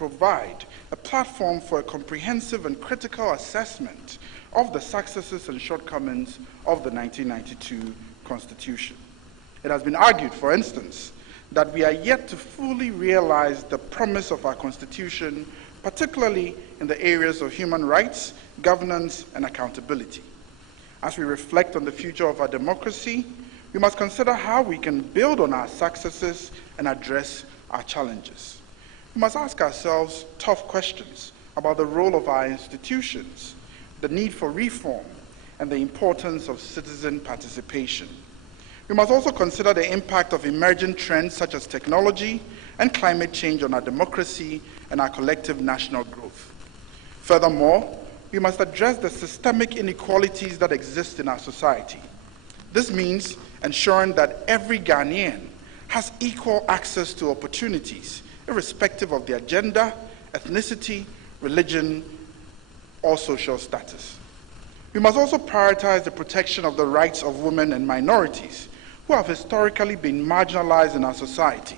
provide a platform for a comprehensive and critical assessment of the successes and shortcomings of the 1992 Constitution. It has been argued, for instance, that we are yet to fully realize the promise of our Constitution, particularly in the areas of human rights, governance, and accountability. As we reflect on the future of our democracy, we must consider how we can build on our successes and address our challenges. We must ask ourselves tough questions about the role of our institutions, the need for reform, and the importance of citizen participation. We must also consider the impact of emerging trends such as technology and climate change on our democracy and our collective national growth. Furthermore, we must address the systemic inequalities that exist in our society. This means ensuring that every Ghanaian has equal access to opportunities, irrespective of their gender, ethnicity, religion, or social status. We must also prioritize the protection of the rights of women and minorities who have historically been marginalized in our society.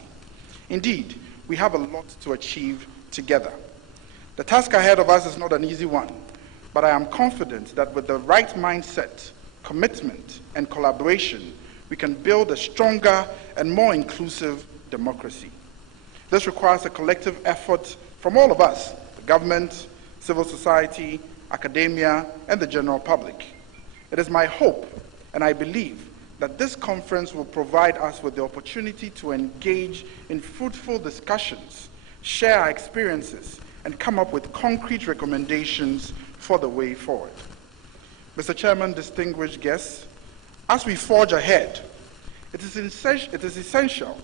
Indeed, we have a lot to achieve together. The task ahead of us is not an easy one, but I am confident that with the right mindset, commitment, and collaboration, we can build a stronger and more inclusive democracy. This requires a collective effort from all of us, the government, civil society, academia, and the general public. It is my hope, and I believe, that this conference will provide us with the opportunity to engage in fruitful discussions, share our experiences, and come up with concrete recommendations for the way forward. Mr. Chairman, distinguished guests, as we forge ahead, it is essential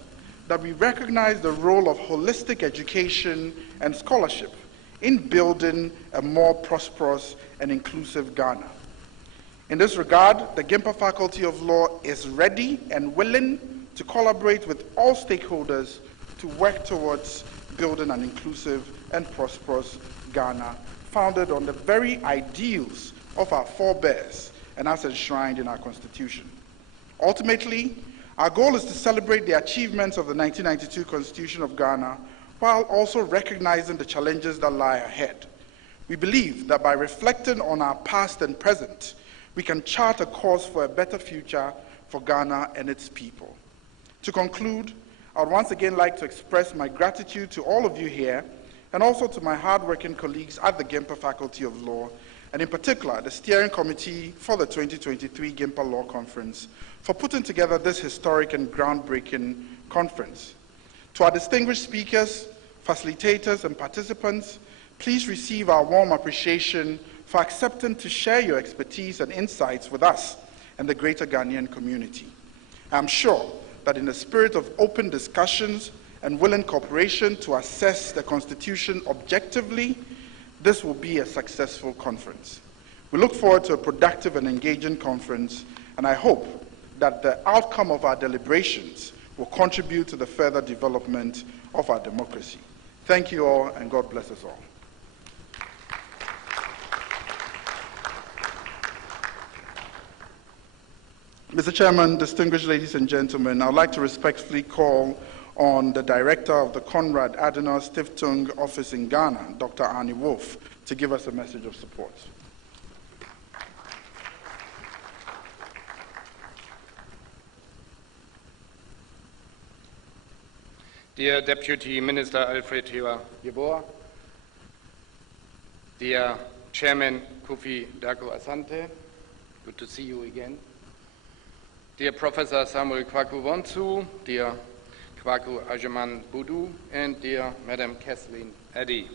that we recognize the role of holistic education and scholarship in building a more prosperous and inclusive Ghana. In this regard, the GIMPA Faculty of Law is ready and willing to collaborate with all stakeholders to work towards building an inclusive and prosperous Ghana, founded on the very ideals of our forebears and as enshrined in our Constitution. Ultimately, our goal is to celebrate the achievements of the 1992 Constitution of Ghana while also recognizing the challenges that lie ahead. We believe that by reflecting on our past and present, we can chart a course for a better future for Ghana and its people. To conclude, I would once again like to express my gratitude to all of you here and also to my hardworking colleagues at the GIMPA Faculty of Law, and in particular, the Steering Committee for the 2023 GIMPA Law Conference for putting together this historic and groundbreaking conference. To our distinguished speakers, facilitators, and participants, please receive our warm appreciation for accepting to share your expertise and insights with us and the greater Ghanaian community. I am sure that in the spirit of open discussions and willing cooperation to assess the Constitution objectively, this will be a successful conference. We look forward to a productive and engaging conference, and I hope that the outcome of our deliberations will contribute to the further development of our democracy. Thank you all, and God bless us all. Mr. Chairman, distinguished ladies and gentlemen, I would like to respectfully call on the Director of the Konrad Adenauer Stiftung Office in Ghana, Dr. Arnie Wolf, to give us a message of support. Dear Deputy Minister Alfred Yeboah, dear Chairman Kofi Dako Asante, good to see you again. Dear Professor Samuel Kwaku Wonsu, dear Kwaku Ajaman Budu, and dear Madam Kathleen Eddy.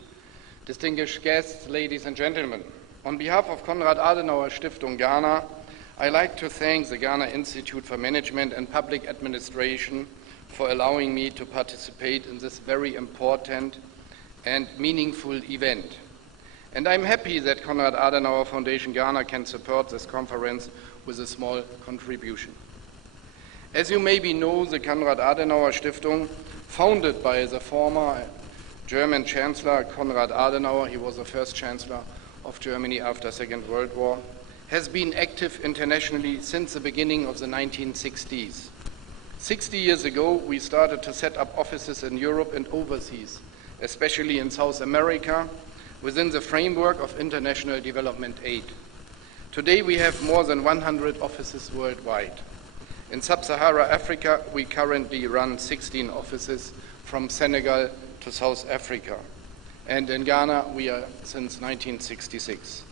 Distinguished guests, ladies and gentlemen, on behalf of Konrad Adenauer Stiftung Ghana, I like to thank the Ghana Institute for Management and Public Administration for allowing me to participate in this very important and meaningful event. And I'm happy that Konrad Adenauer Foundation Ghana can support this conference with a small contribution. As you maybe know, the Konrad Adenauer Stiftung, founded by the former German Chancellor Konrad Adenauer, he was the first Chancellor of Germany after the Second World War, has been active internationally since the beginning of the 1960s. 60 years ago, we started to set up offices in Europe and overseas, especially in South America, within the framework of international development aid. Today we have more than 100 offices worldwide. In Sub-Saharan Africa, we currently run 16 offices from Senegal to South Africa. And in Ghana, we are since 1966.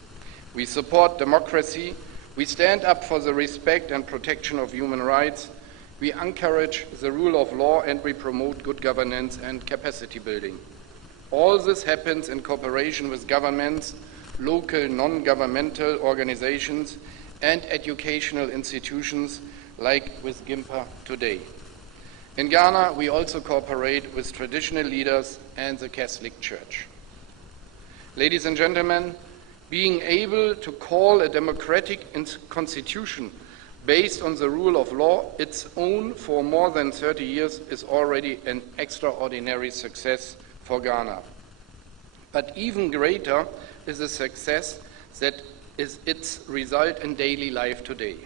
We support democracy, we stand up for the respect and protection of human rights, we encourage the rule of law, and we promote good governance and capacity building. All this happens in cooperation with governments, local non-governmental organizations, and educational institutions like with GIMPA today. In Ghana, we also cooperate with traditional leaders and the Catholic Church. Ladies and gentlemen, being able to call a democratic constitution based on the rule of law its own for more than 30 years is already an extraordinary success for Ghana. But even greater is the success that is its result in daily life today.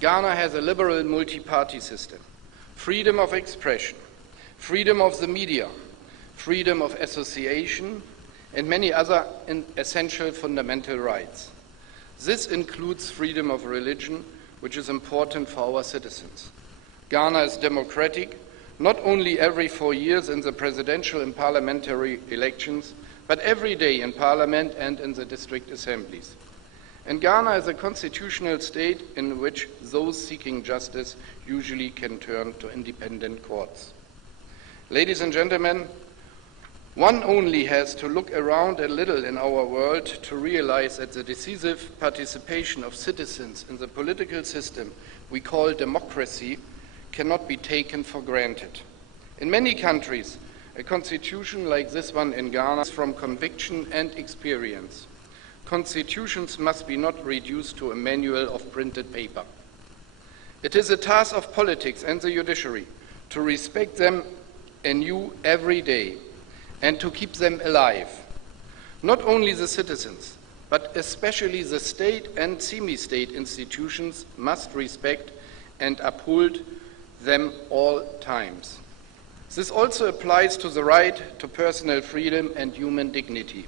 Ghana has a liberal multi-party system, freedom of expression, freedom of the media, freedom of association, and many other essential fundamental rights. This includes freedom of religion, which is important for our citizens. Ghana is democratic, not only every 4 years in the presidential and parliamentary elections, but every day in parliament and in the district assemblies. And Ghana is a constitutional state in which those seeking justice usually can turn to independent courts. Ladies and gentlemen, one only has to look around a little in our world to realize that the decisive participation of citizens in the political system we call democracy cannot be taken for granted. In many countries, a constitution like this one in Ghana is from conviction and experience. Constitutions must be not reduced to a manual of printed paper. It is a task of politics and the judiciary to respect them anew every day and to keep them alive. Not only the citizens, but especially the state and semi-state institutions must respect and uphold them all times. This also applies to the right to personal freedom and human dignity.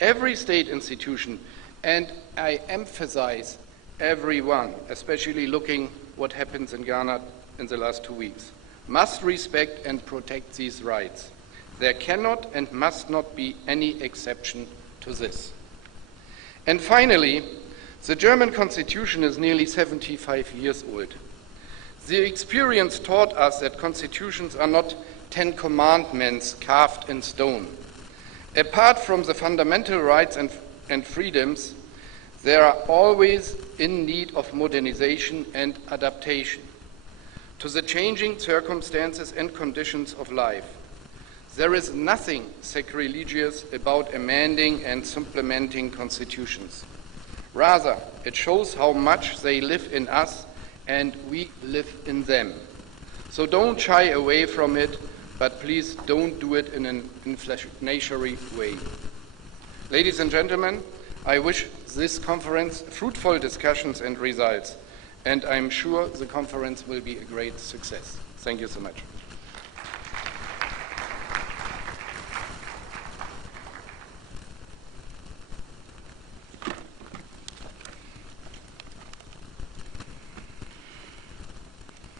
Every state institution, and I emphasize everyone, especially looking what happens in Ghana in the last 2 weeks, must respect and protect these rights. There cannot and must not be any exception to this. And finally, the German Constitution is nearly 75 years old. The experience taught us that constitutions are not 10 commandments carved in stone. Apart from the fundamental rights and freedoms, they are always in need of modernization and adaptation to the changing circumstances and conditions of life. There is nothing sacrilegious about amending and supplementing constitutions. Rather, it shows how much they live in us and we live in them. So don't shy away from it, but please don't do it in an inflationary way. Ladies and gentlemen, I wish this conference fruitful discussions and results, and I'm sure the conference will be a great success. Thank you so much.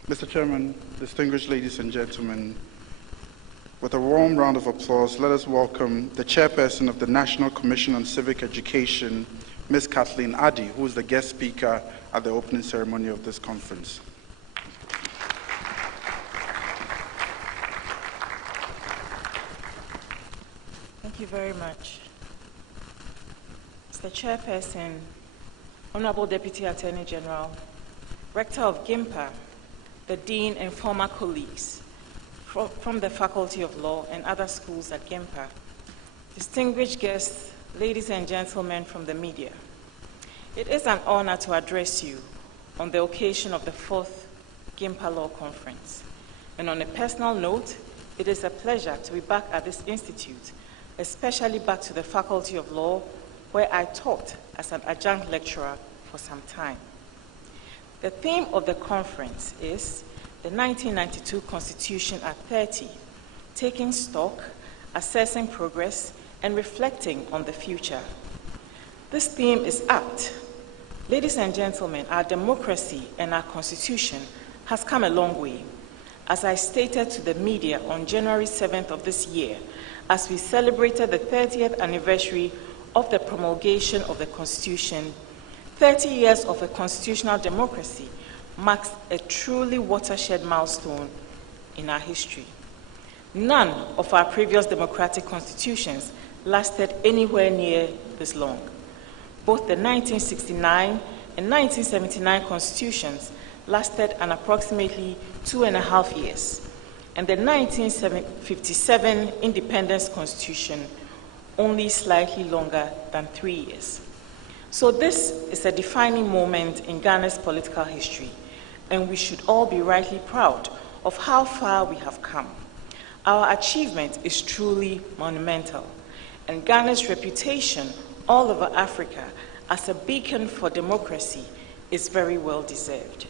Mr. Chairman, distinguished ladies and gentlemen, with a warm round of applause, let us welcome the chairperson of the National Commission on Civic Education, Ms. Kathleen Addy, who is the guest speaker at the opening ceremony of this conference. Thank you very much. Mr. Chairperson, Honorable Deputy Attorney General, Rector of GIMPA, the Dean and former colleagues from the Faculty of Law and other schools at GIMPA, distinguished guests, ladies and gentlemen from the media. It is an honor to address you on the occasion of the 4th GIMPA Law Conference. And on a personal note, it is a pleasure to be back at this institute, especially back to the Faculty of Law, where I taught as an adjunct lecturer for some time. The theme of the conference is the 1992 Constitution at 30, taking stock, assessing progress, and reflecting on the future. This theme is apt. Ladies and gentlemen, our democracy and our constitution has come a long way. As I stated to the media on January 7th of this year, as we celebrated the 30th anniversary of the promulgation of the Constitution, 30 years of a constitutional democracy marks a truly watershed milestone in our history. None of our previous democratic constitutions lasted anywhere near this long. Both the 1969 and 1979 constitutions lasted an approximately 2.5 years, and the 1957 Independence Constitution only slightly longer than 3 years. So this is a defining moment in Ghana's political history, and we should all be rightly proud of how far we have come. Our achievement is truly monumental, and Ghana's reputation all over Africa as a beacon for democracy is very well deserved.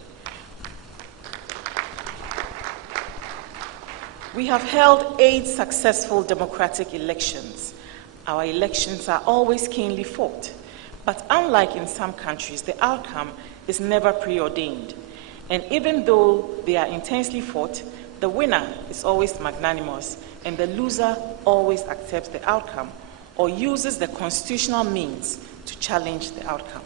We have held 8 successful democratic elections. Our elections are always keenly fought, but unlike in some countries, the outcome is never preordained. And even though they are intensely fought, the winner is always magnanimous, and the loser always accepts the outcome or uses the constitutional means to challenge the outcome.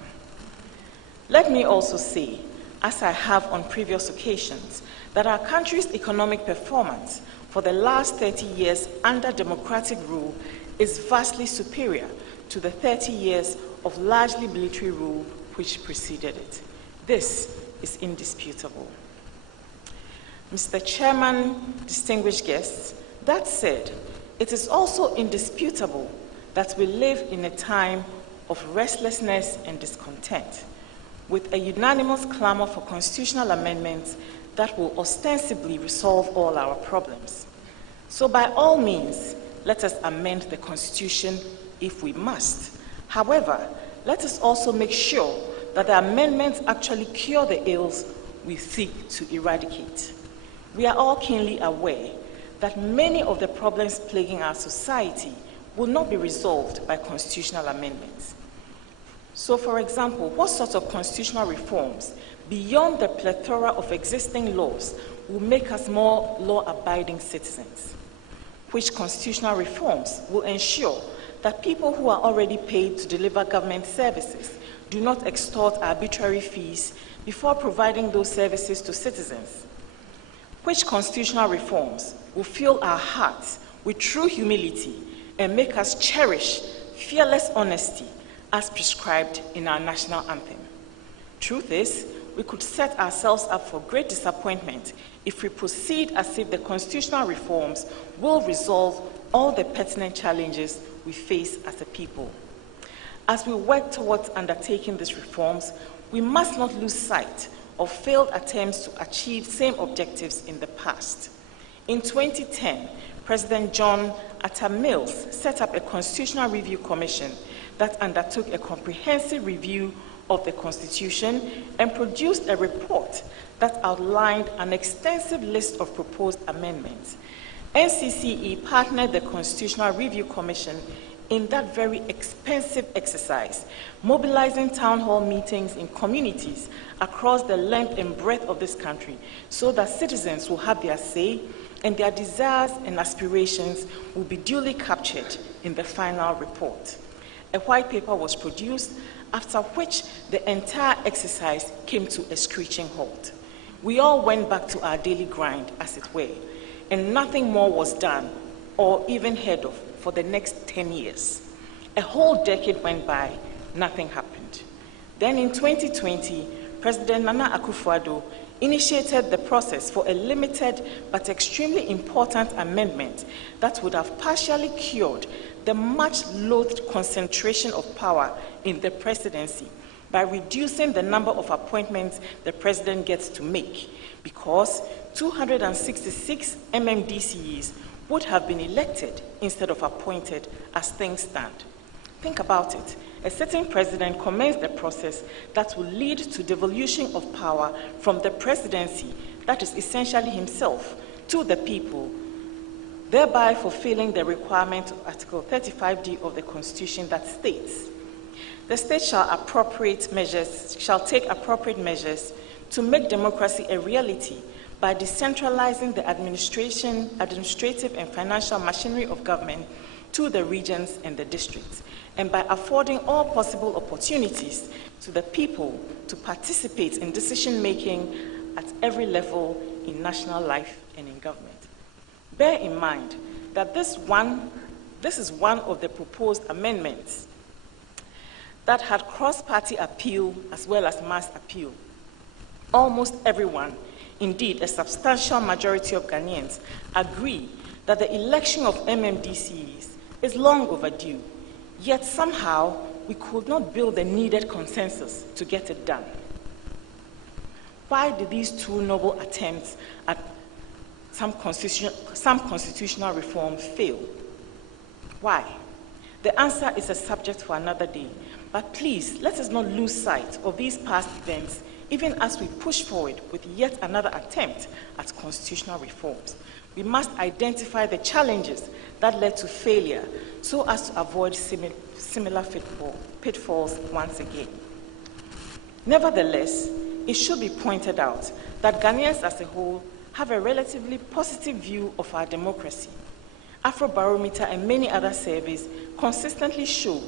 Let me also say, as I have on previous occasions, that our country's economic performance for the last 30 years under democratic rule is vastly superior to the 30 years of largely military rule which preceded it. This is indisputable. Mr. Chairman, distinguished guests, that said, it is also indisputable that we live in a time of restlessness and discontent, with a unanimous clamor for constitutional amendments that will ostensibly resolve all our problems. So by all means, let us amend the Constitution if we must. However, let us also make sure that the amendments actually cure the ills we seek to eradicate. We are all keenly aware that many of the problems plaguing our society will not be resolved by constitutional amendments. So, for example, what sorts of constitutional reforms, beyond the plethora of existing laws, will make us more law-abiding citizens? Which constitutional reforms will ensure that people who are already paid to deliver government services do not extort arbitrary fees before providing those services to citizens? Which constitutional reforms will fill our hearts with true humility and make us cherish fearless honesty as prescribed in our national anthem? Truth is, we could set ourselves up for great disappointment if we proceed as if the constitutional reforms will resolve all the pertinent challenges we face as a people. As we work towards undertaking these reforms, we must not lose sight of failed attempts to achieve same objectives in the past. In 2010, President John Atta Mills set up a Constitutional Review Commission that undertook a comprehensive review of the Constitution and produced a report that outlined an extensive list of proposed amendments. NCCE partnered the Constitutional Review Commission in that very expensive exercise, mobilizing town hall meetings in communities across the length and breadth of this country so that citizens will have their say and their desires and aspirations will be duly captured in the final report. A white paper was produced, after which the entire exercise came to a screeching halt. We all went back to our daily grind, as it were, and nothing more was done or even heard of for the next 10 years. A whole decade went by, nothing happened. Then in 2020, President Nana Akufo-Addo initiated the process for a limited but extremely important amendment that would have partially cured the much-loathed concentration of power in the presidency by reducing the number of appointments the president gets to make, because 266 MMDCEs would have been elected instead of appointed as things stand. Think about it. A sitting president commenced the process that will lead to devolution of power from the presidency, that is essentially himself, to the people, thereby fulfilling the requirement of Article 35D of the Constitution that states, the state shall take appropriate measures to make democracy a reality by decentralizing the administrative and financial machinery of government to the regions and the districts, and by affording all possible opportunities to the people to participate in decision-making at every level in national life and in government. Bear in mind that this is one of the proposed amendments that had cross-party appeal as well as mass appeal. Almost everyone, indeed a substantial majority of Ghanaians, agree that the election of MMDCs is long overdue, yet somehow we could not build the needed consensus to get it done. Why did these two noble attempts at some constitutional reform fail? Why? The answer is a subject for another day, but please let us not lose sight of these past events even as we push forward with yet another attempt at constitutional reforms. We must identify the challenges that led to failure so as to avoid similar pitfalls once again. Nevertheless, it should be pointed out that Ghanaians as a whole have a relatively positive view of our democracy. Afrobarometer and many other surveys consistently show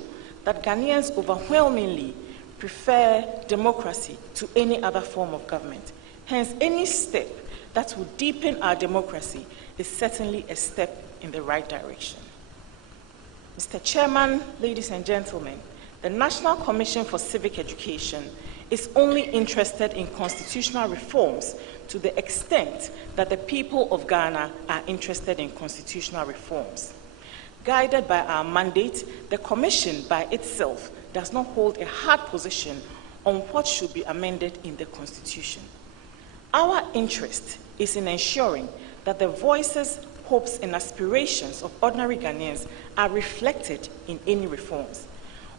that Ghanaians overwhelmingly prefer democracy to any other form of government. Hence, any step that will deepen our democracy is certainly a step in the right direction. Mr. Chairman, ladies and gentlemen, the National Commission for Civic Education is only interested in constitutional reforms to the extent that the people of Ghana are interested in constitutional reforms. Guided by our mandate, the Commission by itself does not hold a hard position on what should be amended in the Constitution. Our interest is in ensuring that the voices, hopes, and aspirations of ordinary Ghanaians are reflected in any reforms.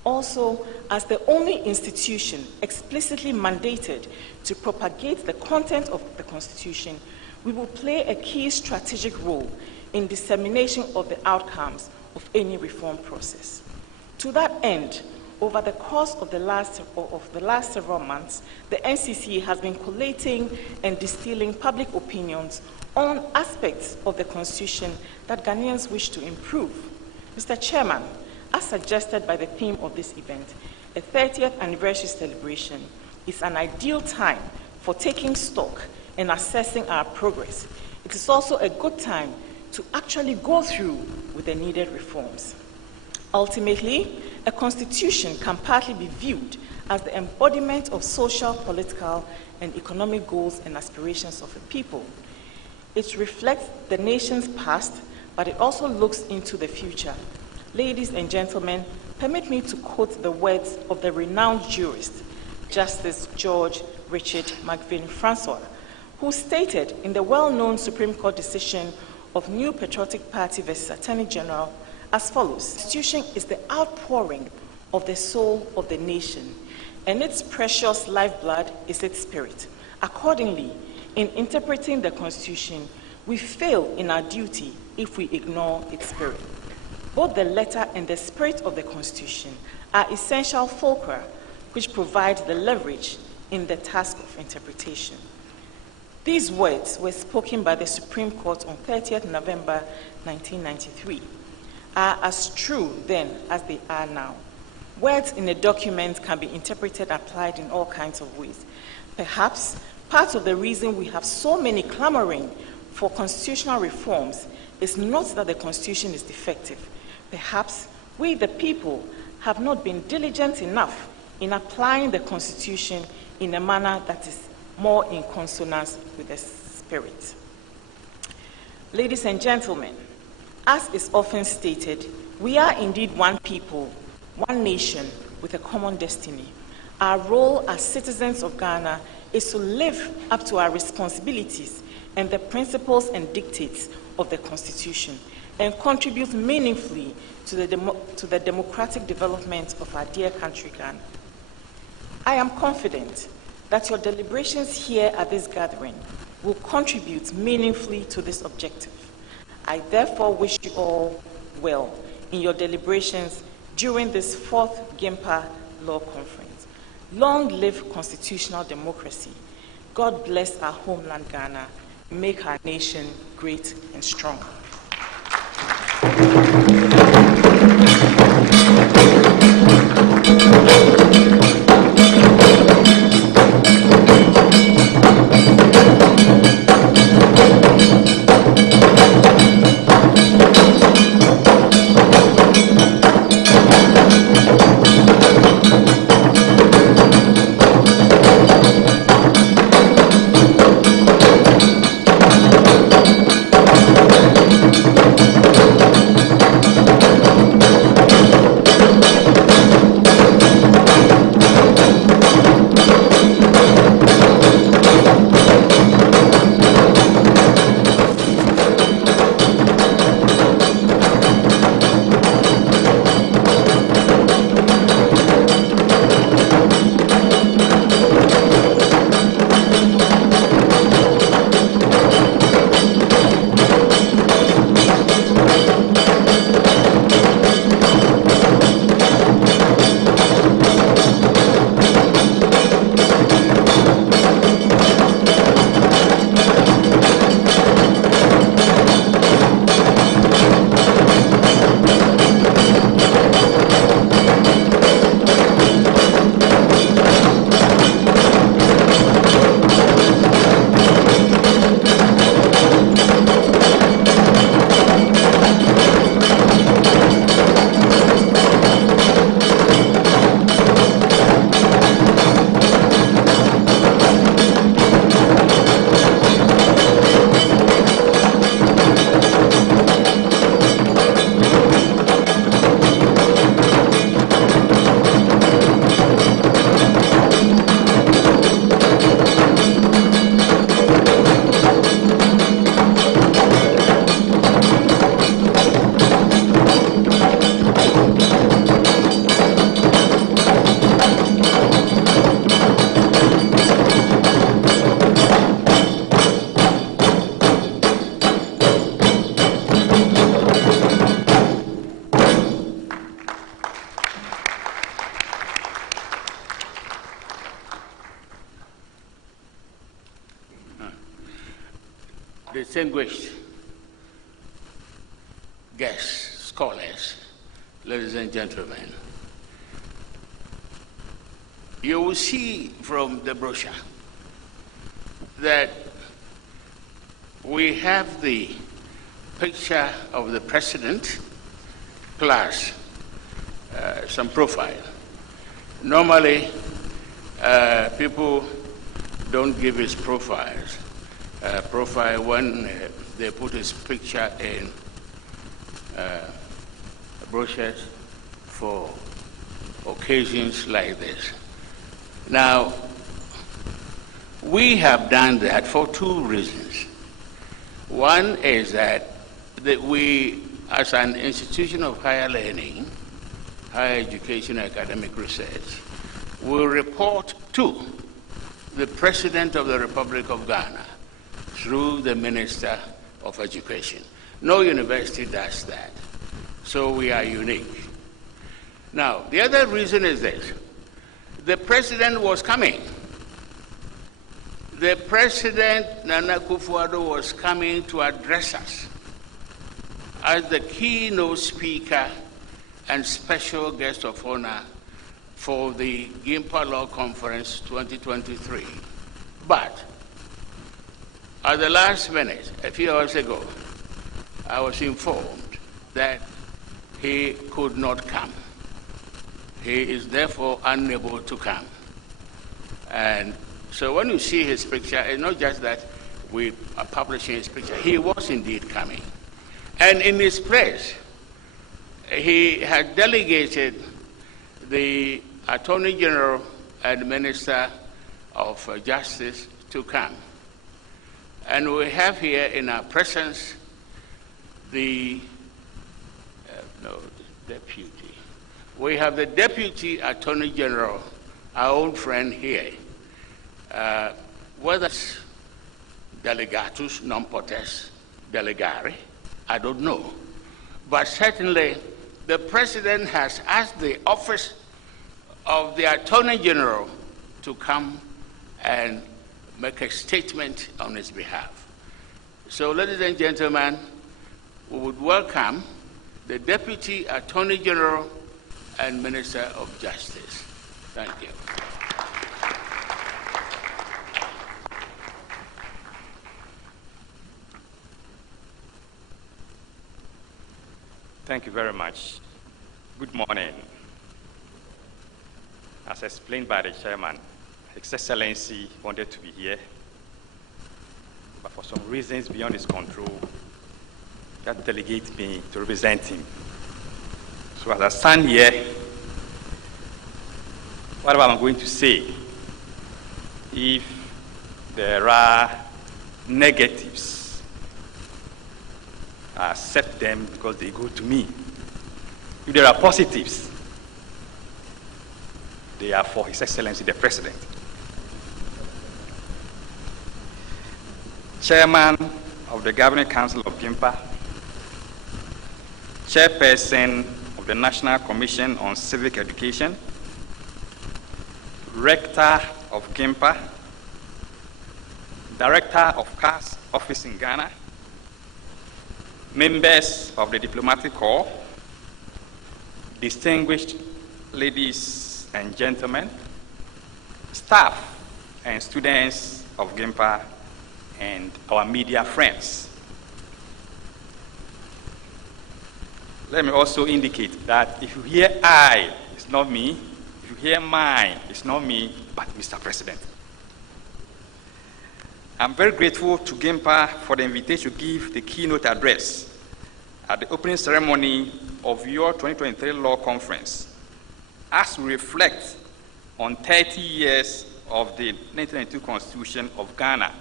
Also, as the only institution explicitly mandated to propagate the content of the Constitution, we will play a key strategic role in dissemination of the outcomes of any reform process. To that end, over the course of the last several months, the NCC has been collating and distilling public opinions on aspects of the Constitution that Ghanaians wish to improve. Mr. Chairman, as suggested by the theme of this event, a 30th anniversary celebration is an ideal time for taking stock and assessing our progress. It is also a good time to actually go through with the needed reforms. Ultimately, a constitution can partly be viewed as the embodiment of social, political, and economic goals and aspirations of a people. It reflects the nation's past, but it also looks into the future. Ladies and gentlemen, permit me to quote the words of the renowned jurist, Justice George Richard McVeigh-Francois, who stated in the well-known Supreme Court decision of New Patriotic Party versus Attorney General as follows: "The Constitution is the outpouring of the soul of the nation, and its precious lifeblood is its spirit. Accordingly, in interpreting the Constitution, we fail in our duty if we ignore its spirit. Both the letter and the spirit of the Constitution are essential fulcra which provide the leverage in the task of interpretation." These words were spoken by the Supreme Court on 30th November 1993. Are as true then as they are now. Words in a document can be interpreted and applied in all kinds of ways. Perhaps part of the reason we have so many clamoring for constitutional reforms is not that the Constitution is defective. Perhaps we, the people, have not been diligent enough in applying the Constitution in a manner that is more in consonance with the spirit. Ladies and gentlemen, as is often stated, we are indeed one people, one nation with a common destiny. Our role as citizens of Ghana is to live up to our responsibilities and the principles and dictates of the Constitution and contribute meaningfully to the democratic development of our dear country, Ghana. I am confident that your deliberations here at this gathering will contribute meaningfully to this objective. I therefore wish you all well in your deliberations during this 4th GIMPA Law Conference. Long live constitutional democracy. God bless our homeland, Ghana. Make our nation great and strong. Distinguished guests, scholars, ladies and gentlemen, you will see from the brochure that we have the picture of the president plus some profile. Normally, people don't give his profiles. Profile when they put his picture in brochures for occasions like this. Now, we have done that for two reasons. One is that we, as an institution of higher learning, higher education, academic research, will report to the President of the Republic of Ghana through the Minister of Education. No university does that, so we are unique. Now, the other reason is this. The President was coming. The President, Nana Akufo-Addo, was coming to address us as the keynote speaker and special guest of honor for the GIMPA Law Conference 2023. But at the last minute, a few hours ago, I was informed that he could not come. He is therefore unable to come. And so when you see his picture, it's not just that we are publishing his picture, he was indeed coming. And in his place, he had delegated the Attorney General and Minister of Justice to come. And we have here in our presence the deputy. We have the Deputy Attorney General, our own friend here. Whether it's delegatus non potest delegare, I don't know. But certainly, the President has asked the Office of the Attorney General to come and make a statement on his behalf. So, ladies and gentlemen, we would welcome the Deputy Attorney General and Minister of Justice. Thank you. Thank you very much. Good morning. As explained by the chairman, His Excellency wanted to be here, but for some reasons beyond his control, that delegates me to represent him. So as I stand here, whatever I'm going to say, if there are negatives, I accept them because they go to me. If there are positives, they are for His Excellency the President. Chairman of the Governing Council of GIMPA, Chairperson of the National Commission on Civic Education, Rector of GIMPA, Director of CAS Office in Ghana, members of the Diplomatic Corps, distinguished ladies and gentlemen, staff and students of GIMPA, and our media friends. Let me also indicate that if you hear I, it's not me. If you hear mine, it's not me, but Mr. President. I'm very grateful to GIMPA for the invitation to give the keynote address at the opening ceremony of your 2023 Law Conference as we reflect on 30 years of the 1992 Constitution of Ghana.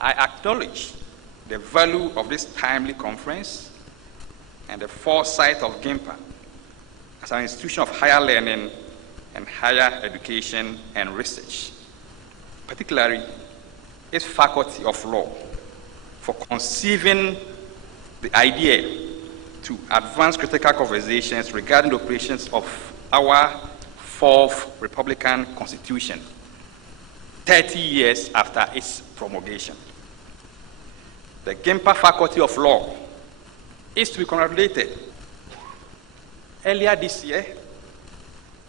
I acknowledge the value of this timely conference and the foresight of GIMPA as an institution of higher learning and higher education and research, particularly its Faculty of Law, for conceiving the idea to advance critical conversations regarding the operations of our fourth Republican Constitution, 30 years after its promulgation. The GIMPA Faculty of Law is to be congratulated. Earlier this year,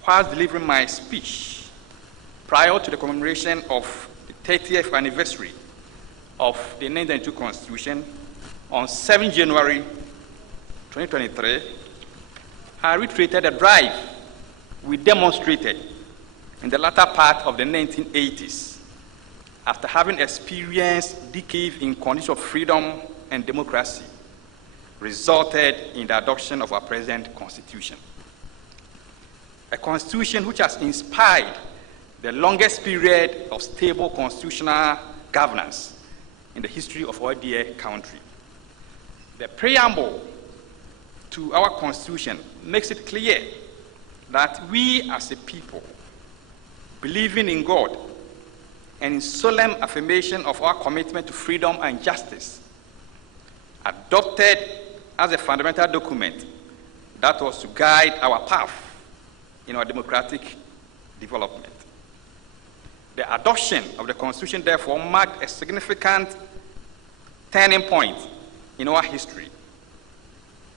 whilst delivering my speech prior to the commemoration of the 30th anniversary of the 1992 Constitution on 7 January 2023, I reiterated the drive we demonstrated in the latter part of the 1980s after having experienced decades in conditions of freedom and democracy resulted in the adoption of our present Constitution. A Constitution which has inspired the longest period of stable constitutional governance in the history of our dear country. The preamble to our Constitution makes it clear that we as a people, believing in God and in solemn affirmation of our commitment to freedom and justice, adopted as a fundamental document that was to guide our path in our democratic development. The adoption of the Constitution, therefore, marked a significant turning point in our history,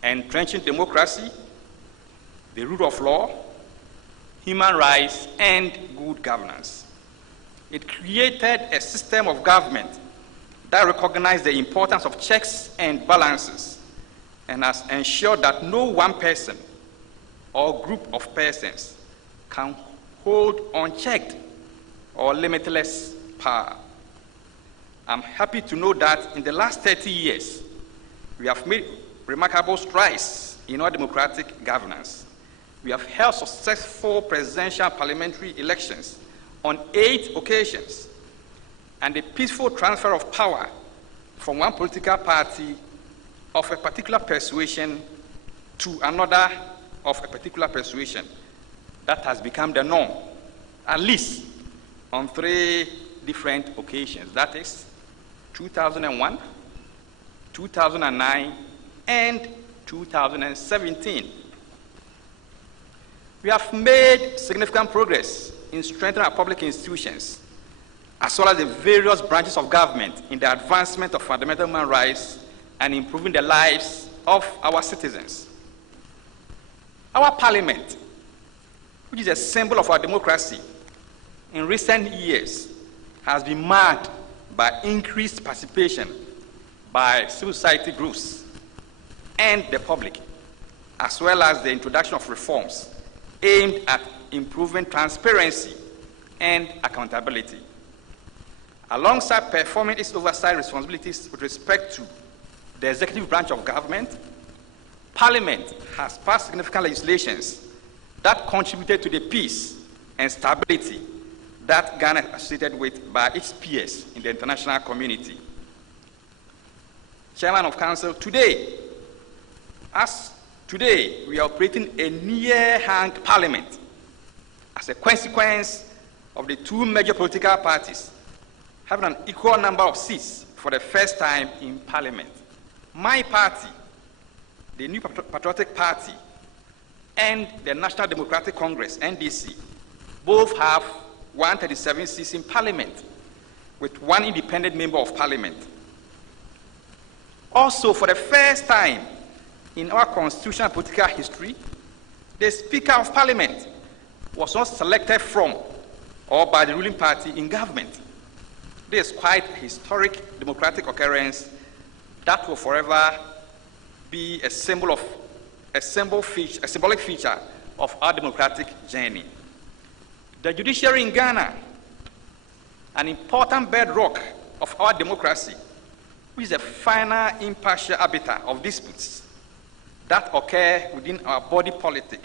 entrenching democracy, the rule of law, human rights, and good governance. It created a system of government that recognized the importance of checks and balances and has ensured that no one person or group of persons can hold unchecked or limitless power. I'm happy to know that in the last 30 years, we have made remarkable strides in our democratic governance. We have held successful presidential and parliamentary elections on 8 occasions, and the peaceful transfer of power from one political party of a particular persuasion to another of a particular persuasion. That has become the norm, at least on 3 different occasions. That is 2001, 2009, and 2017. We have made significant progress in strengthening our public institutions, as well as the various branches of government in the advancement of fundamental human rights and improving the lives of our citizens. Our parliament, which is a symbol of our democracy, in recent years has been marked by increased participation by civil society groups and the public, as well as the introduction of reforms aimed at improving transparency and accountability. Alongside performing its oversight responsibilities with respect to the executive branch of government, Parliament has passed significant legislations that contributed to the peace and stability that Ghana is associated with by its peers in the international community. Chairman of Council, today we are operating a near-hanged Parliament as a consequence of the two major political parties having an equal number of seats for the first time in Parliament. My party, the New Patriotic Party, and the National Democratic Congress, NDC, both have 137 seats in Parliament, with one independent member of Parliament. Also, for the first time in our constitutional political history, the Speaker of Parliament was not selected from or by the ruling party in government. This is quite a historic democratic occurrence that will forever be a symbolic feature of our democratic journey. The judiciary in Ghana, an important bedrock of our democracy, which is the final impartial arbiter of disputes that occur within our body politic,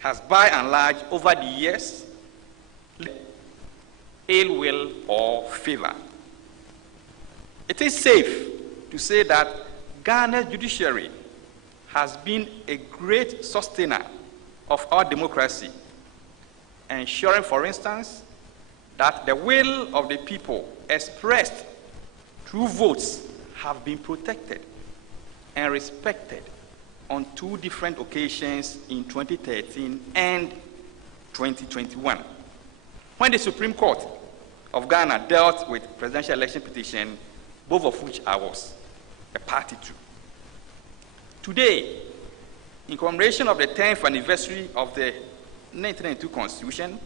has by and large over the years ill will or favor. It is safe to say that Ghana's judiciary has been a great sustainer of our democracy, ensuring, for instance, that the will of the people expressed through votes have been protected and respected on two different occasions in 2013 and 2021, when the Supreme Court of Ghana dealt with presidential election petition, both of which I was a party to. Today, in commemoration of the 10th anniversary of the 1992 Constitution,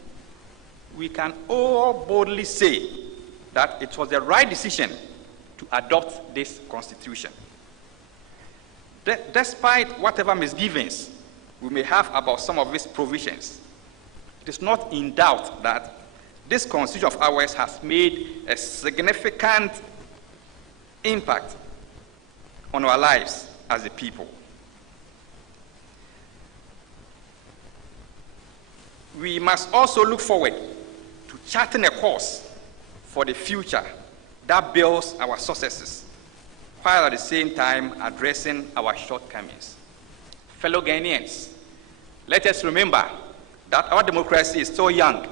we can all boldly say that it was the right decision to adopt this Constitution. Despite whatever misgivings we may have about some of its provisions, it is not in doubt that this Constitution of ours has made a significant impact on our lives as a people. We must also look forward to charting a course for the future that builds our successes, while at the same time addressing our shortcomings. Fellow Ghanaians, let us remember that our democracy is still young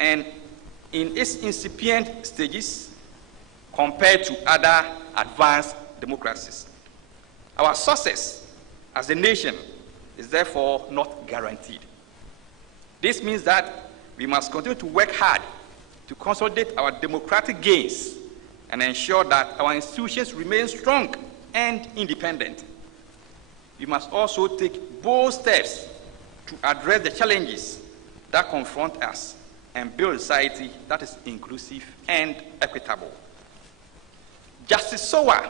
and in its incipient stages compared to other advanced democracies. Our success as a nation is therefore not guaranteed. This means that we must continue to work hard to consolidate our democratic gains and ensure that our institutions remain strong and independent. We must also take bold steps to address the challenges that confront us and build a society that is inclusive and equitable. Justice Sowa,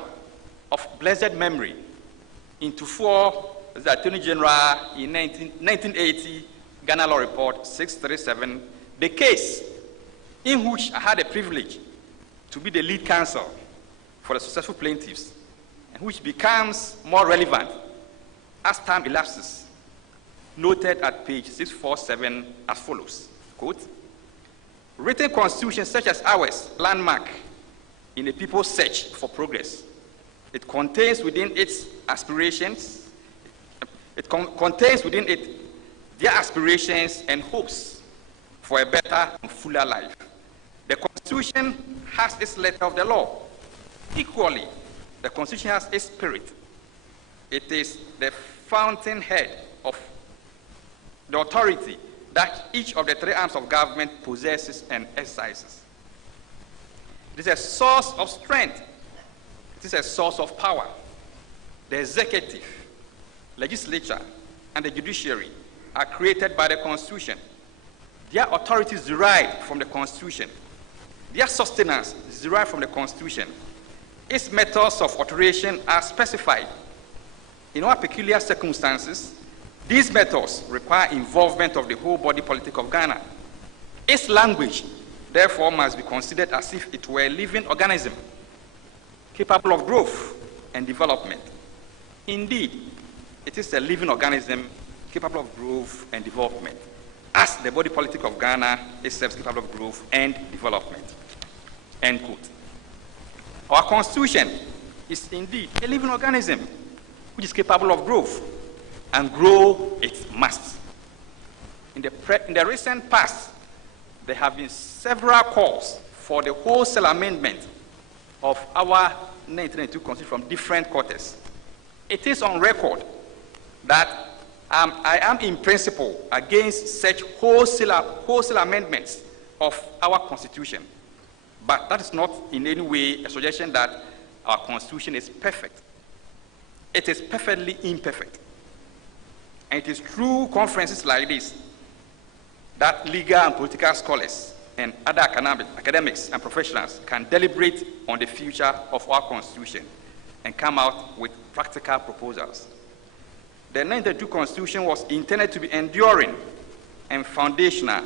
of blessed memory, in Tufo, the Attorney General in 1980, Ghana Law Report 637, the case in which I had the privilege to be the lead counsel for the successful plaintiffs, and which becomes more relevant as time elapses, noted at page 647 as follows, quote, "Written constitutions such as ours, landmark in a people's search for progress. It contains within its aspirations, their aspirations and hopes for a better and fuller life. The Constitution has its letter of the law. Equally, The Constitution has a spirit. It is the fountainhead of the authority that each of the three arms of government possesses and exercises. It is a source of strength. It is a source of power. The executive, legislature, and the judiciary are created by the Constitution. Their authority is derived from the Constitution. Their sustenance is derived from the Constitution. Its methods of alteration are specified. In our peculiar circumstances, these methods require involvement of the whole body politic of Ghana. Its language, therefore, must be considered as if it were a living organism, capable of growth and development. Indeed, it is a living organism capable of growth and development, as the body politic of Ghana is capable of growth and development. End quote. Our Constitution is indeed a living organism which is capable of growth, and grow it must. In the recent past, there have been several calls for the wholesale amendment of our 1992 Constitution from different quarters. It is on record that I am in principle against such wholesale amendments of our Constitution. But that is not in any way a suggestion that our Constitution is perfect. It is perfectly imperfect. And it is through conferences like this that legal and political scholars and other academics and professionals can deliberate on the future of our Constitution and come out with practical proposals. The 1992 Constitution was intended to be enduring and foundational.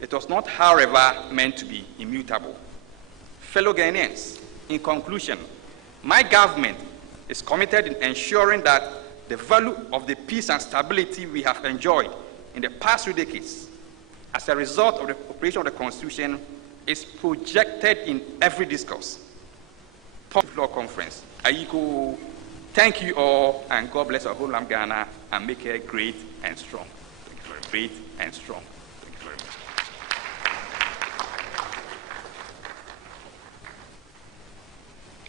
It was not, however, meant to be immutable. Fellow Ghanaians, in conclusion, my government is committed in ensuring that the value of the peace and stability we have enjoyed in the past 2 decades as a result of the operation of the Constitution is projected in every discourse. Public Law Conference, Ayiko, thank you all, and God bless our homeland Ghana and make it great and strong. Thank you very much. Great and strong. Thank you very much.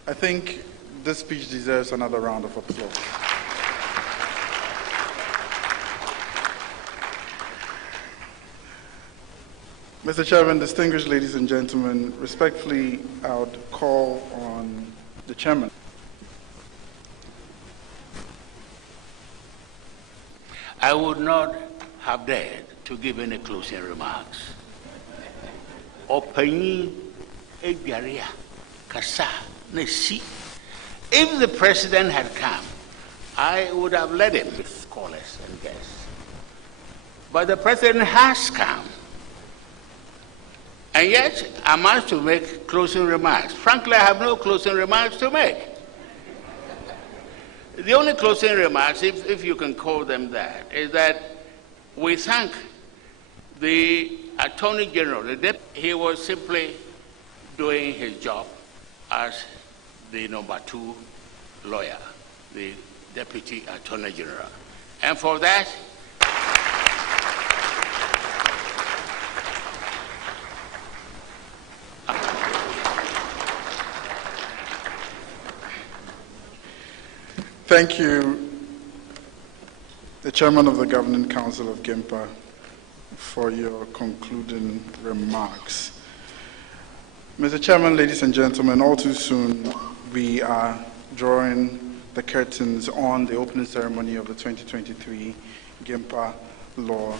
I think this speech deserves another round of applause. Mr. Chairman, distinguished ladies and gentlemen, respectfully, I would call on the chairman. I would not have dared to give any closing remarks. Opinion, Egyaria, Kasa, Nesi. If the president had come, I would have let him with scholars and guests. But the president has come. And yet, I'm asked to make closing remarks. Frankly, I have no closing remarks to make. The only closing remarks, if you can call them that, is that we thank the Attorney General. He was simply doing his job as the number 2 lawyer, the Deputy Attorney General. And for that, thank you, the Chairman of the Governing Council of GIMPA, for your concluding remarks. Mr. Chairman, ladies and gentlemen, all too soon we are drawing the curtains on the opening ceremony of the 2023 GIMPA Law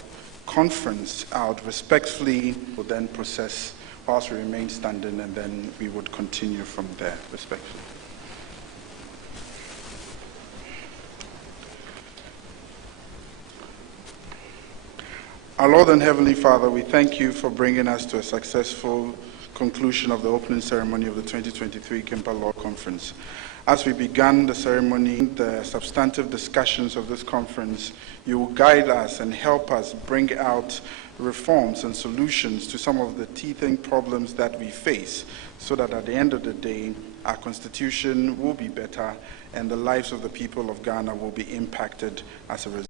Conference. I would respectfully will then process whilst we remain standing, and then we would continue from there, respectfully. Our Lord and Heavenly Father, we thank you for bringing us to a successful conclusion of the opening ceremony of the 2023 GIMPA Law Conference. As we began the ceremony, the substantive discussions of this conference, you will guide us and help us bring out reforms and solutions to some of the teething problems that we face, so that at the end of the day, our Constitution will be better and the lives of the people of Ghana will be impacted as a result.